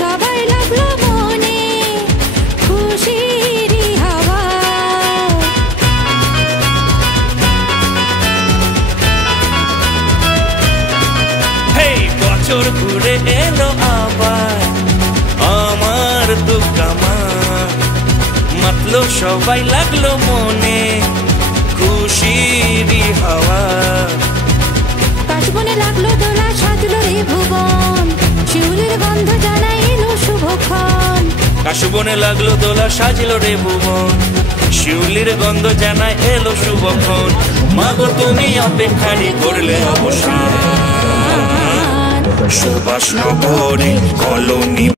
সবাই লাগলো মনে খুশিরই হাওয়া। হেই বছর ঘুরে এলো আবার আমার দুঃখ আমার, মাতলো সবাই লাগলো মনে খুশিরই হাওয়া। কাশবনে লাগলো দোলা সাজলো রে ভুবন, শিউলির গন্ধ জানাই এলো শুভক্ষণ। কাশবনে লাগলো দোলা সাজলো রে ভুবন, শিউলির গন্ধ জানাই এলো শুভক্ষণ। মাগো তুমি অপেক্ষারই করলে অবসান, সুবাস নগরী কলোনি।